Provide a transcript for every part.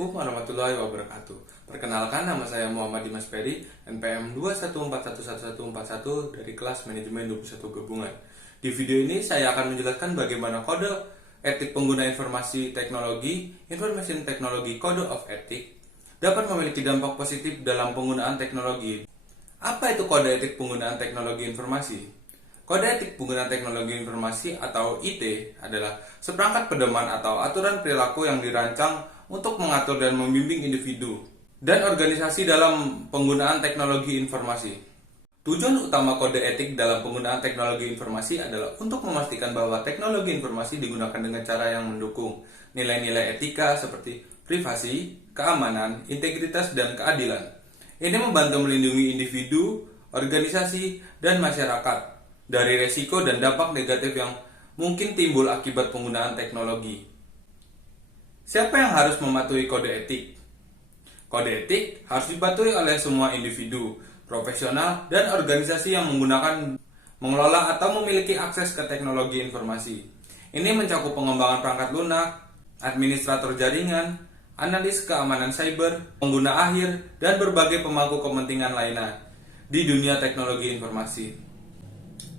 Assalamualaikum warahmatullahi wabarakatuh. Perkenalkan, nama saya Muhammad Dimas Peri, NPM 214111141 dari kelas Manajemen 21 Gabungan. Di video ini saya akan menjelaskan bagaimana kode etik pengguna informasi teknologi, Information Technology Code of Ethics, dapat memiliki dampak positif dalam penggunaan teknologi. Apa itu kode etik penggunaan teknologi informasi? Kode etik penggunaan teknologi informasi atau IT adalah seperangkat pedoman atau aturan perilaku yang dirancang untuk mengatur dan membimbing individu dan organisasi dalam penggunaan teknologi informasi. Tujuan utama kode etik dalam penggunaan teknologi informasi adalah untuk memastikan bahwa teknologi informasi digunakan dengan cara yang mendukung nilai-nilai etika seperti privasi, keamanan, integritas, dan keadilan. Ini membantu melindungi individu, organisasi, dan masyarakat dari resiko dan dampak negatif yang mungkin timbul akibat penggunaan teknologi. Siapa yang harus mematuhi kode etik? Kode etik harus dipatuhi oleh semua individu, profesional, dan organisasi yang menggunakan, mengelola, atau memiliki akses ke teknologi informasi. Ini mencakup pengembangan perangkat lunak, administrator jaringan, analis keamanan cyber, pengguna akhir, dan berbagai pemangku kepentingan lainnya di dunia teknologi informasi.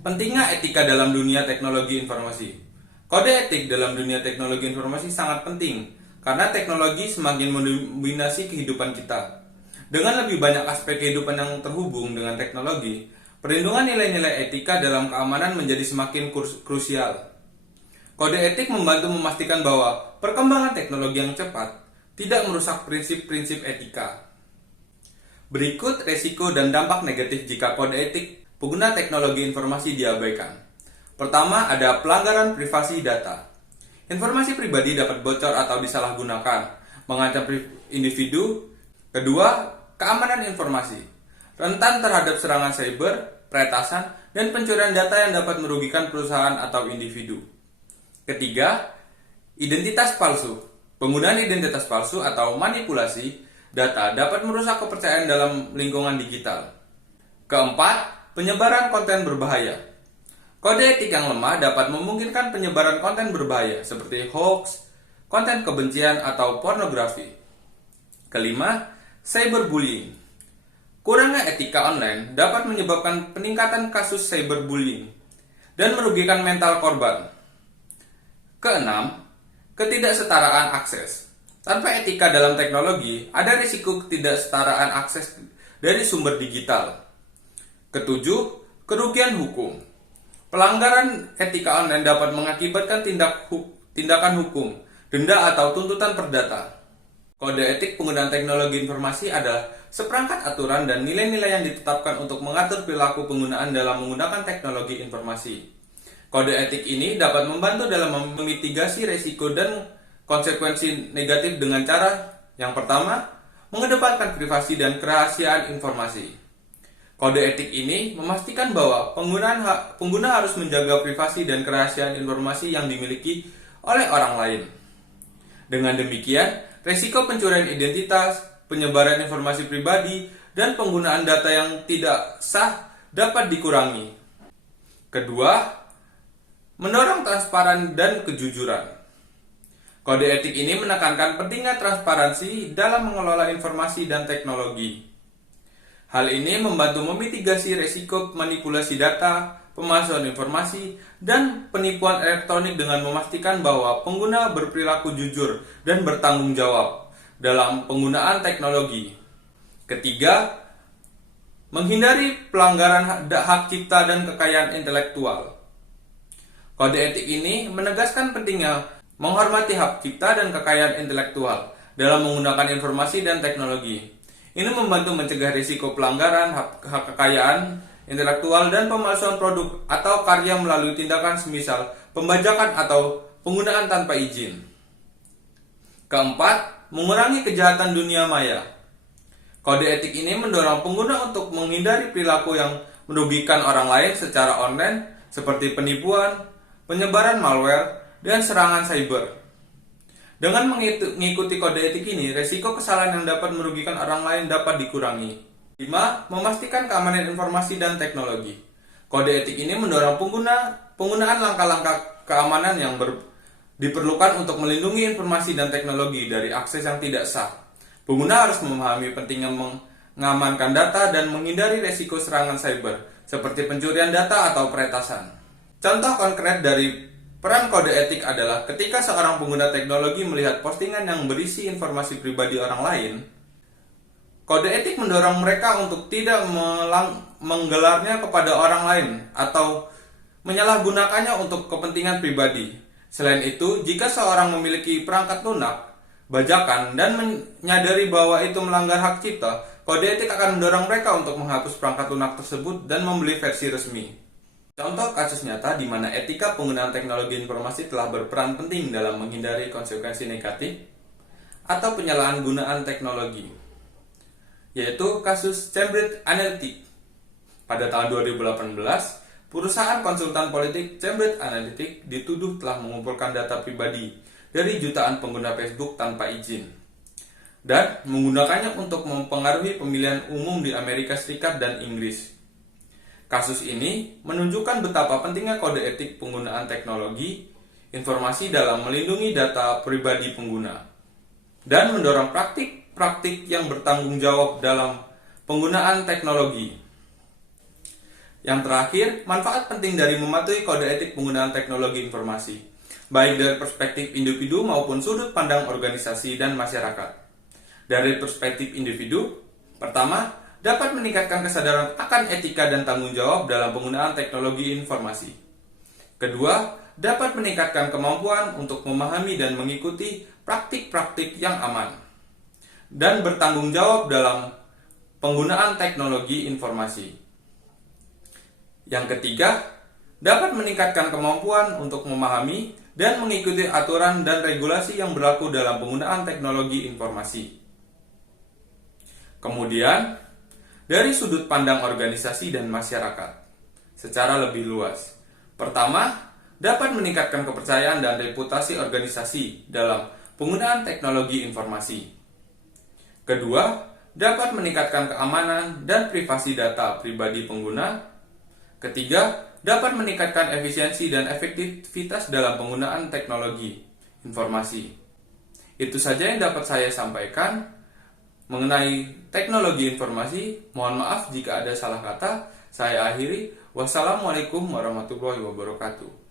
Pentingnya etika dalam dunia teknologi informasi. Kode etik dalam dunia teknologi informasi sangat penting karena teknologi semakin mendominasi kehidupan kita. Dengan lebih banyak aspek kehidupan yang terhubung dengan teknologi, perlindungan nilai-nilai etika dalam keamanan menjadi semakin krusial. Kode etik membantu memastikan bahwa perkembangan teknologi yang cepat tidak merusak prinsip-prinsip etika. Berikut resiko dan dampak negatif jika kode etik pengguna teknologi informasi diabaikan. Pertama, ada pelanggaran privasi data. Informasi pribadi dapat bocor atau disalahgunakan, mengancam individu. Kedua, keamanan informasi. Rentan terhadap serangan cyber, peretasan, dan pencurian data yang dapat merugikan perusahaan atau individu. Ketiga, identitas palsu. Penggunaan identitas palsu atau manipulasi data dapat merusak kepercayaan dalam lingkungan digital. Keempat, penyebaran konten berbahaya. Kode etik yang lemah dapat memungkinkan penyebaran konten berbahaya seperti hoax, konten kebencian, atau pornografi. Kelima, cyberbullying. Kurangnya etika online dapat menyebabkan peningkatan kasus cyberbullying dan merugikan mental korban. Keenam, ketidaksetaraan akses. Tanpa etika dalam teknologi, ada risiko ketidaksetaraan akses dari sumber digital. Ketujuh, kerugian hukum. Pelanggaran etika online dapat mengakibatkan tindakan hukum, denda, atau tuntutan perdata. Kode etik penggunaan teknologi informasi adalah seperangkat aturan dan nilai-nilai yang ditetapkan untuk mengatur perilaku penggunaan dalam menggunakan teknologi informasi. Kode etik ini dapat membantu dalam memitigasi risiko dan konsekuensi negatif dengan cara yang pertama, mengedepankan privasi dan kerahasiaan informasi. Kode etik ini memastikan bahwa pengguna harus menjaga privasi dan kerahasiaan informasi yang dimiliki oleh orang lain. Dengan demikian, risiko pencurian identitas, penyebaran informasi pribadi, dan penggunaan data yang tidak sah dapat dikurangi. Kedua, mendorong transparan dan kejujuran. Kode etik ini menekankan pentingnya transparansi dalam mengelola informasi dan teknologi. Hal ini membantu memitigasi risiko manipulasi data, pemalsuan informasi, dan penipuan elektronik dengan memastikan bahwa pengguna berperilaku jujur dan bertanggung jawab dalam penggunaan teknologi. Ketiga, menghindari pelanggaran hak cipta dan kekayaan intelektual. Kode etik ini menegaskan pentingnya menghormati hak cipta dan kekayaan intelektual dalam menggunakan informasi dan teknologi. Ini membantu mencegah risiko pelanggaran hak kekayaan intelektual dan pemalsuan produk atau karya melalui tindakan semisal pembajakan atau penggunaan tanpa izin. Keempat, mengurangi kejahatan dunia maya. Kode etik ini mendorong pengguna untuk menghindari perilaku yang merugikan orang lain secara online seperti penipuan, penyebaran malware, dan serangan cyber. Dengan mengikuti kode etik ini, resiko kesalahan yang dapat merugikan orang lain dapat dikurangi. 5. Memastikan keamanan informasi dan teknologi. Kode etik ini mendorong penggunaan langkah-langkah keamanan yang diperlukan untuk melindungi informasi dan teknologi dari akses yang tidak sah. Pengguna harus memahami pentingnya mengamankan data dan menghindari resiko serangan cyber, seperti pencurian data atau peretasan. Contoh konkret dari peran kode etik adalah ketika seorang pengguna teknologi melihat postingan yang berisi informasi pribadi orang lain, kode etik mendorong mereka untuk tidak menggelarnya kepada orang lain atau menyalahgunakannya untuk kepentingan pribadi. Selain itu, jika seorang memiliki perangkat lunak, bajakan, dan menyadari bahwa itu melanggar hak cipta, kode etik akan mendorong mereka untuk menghapus perangkat lunak tersebut dan membeli versi resmi. Contoh kasus nyata di mana etika penggunaan teknologi informasi telah berperan penting dalam menghindari konsekuensi negatif atau penyalahgunaan teknologi, yaitu kasus Cambridge Analytica. Pada tahun 2018, perusahaan konsultan politik Cambridge Analytica dituduh telah mengumpulkan data pribadi dari jutaan pengguna Facebook tanpa izin dan menggunakannya untuk mempengaruhi pemilihan umum di Amerika Serikat dan Inggris. Kasus ini menunjukkan betapa pentingnya kode etik penggunaan teknologi informasi dalam melindungi data pribadi pengguna dan mendorong praktik-praktik yang bertanggung jawab dalam penggunaan teknologi. Yang terakhir, manfaat penting dari mematuhi kode etik penggunaan teknologi informasi, baik dari perspektif individu maupun sudut pandang organisasi dan masyarakat. Dari perspektif individu, pertama, dapat meningkatkan kesadaran akan etika dan tanggung jawab dalam penggunaan teknologi informasi. Kedua, dapat meningkatkan kemampuan untuk memahami dan mengikuti praktik-praktik yang aman dan bertanggung jawab dalam penggunaan teknologi informasi. Yang ketiga, dapat meningkatkan kemampuan untuk memahami dan mengikuti aturan dan regulasi yang berlaku dalam penggunaan teknologi informasi. Kemudian, dari sudut pandang organisasi dan masyarakat secara lebih luas. Pertama, dapat meningkatkan kepercayaan dan reputasi organisasi dalam penggunaan teknologi informasi. Kedua, dapat meningkatkan keamanan dan privasi data pribadi pengguna. Ketiga, dapat meningkatkan efisiensi dan efektivitas dalam penggunaan teknologi informasi. Itu saja yang dapat saya sampaikan mengenai teknologi informasi. Mohon maaf jika ada salah kata. Saya akhiri. Wassalamualaikum warahmatullahi wabarakatuh.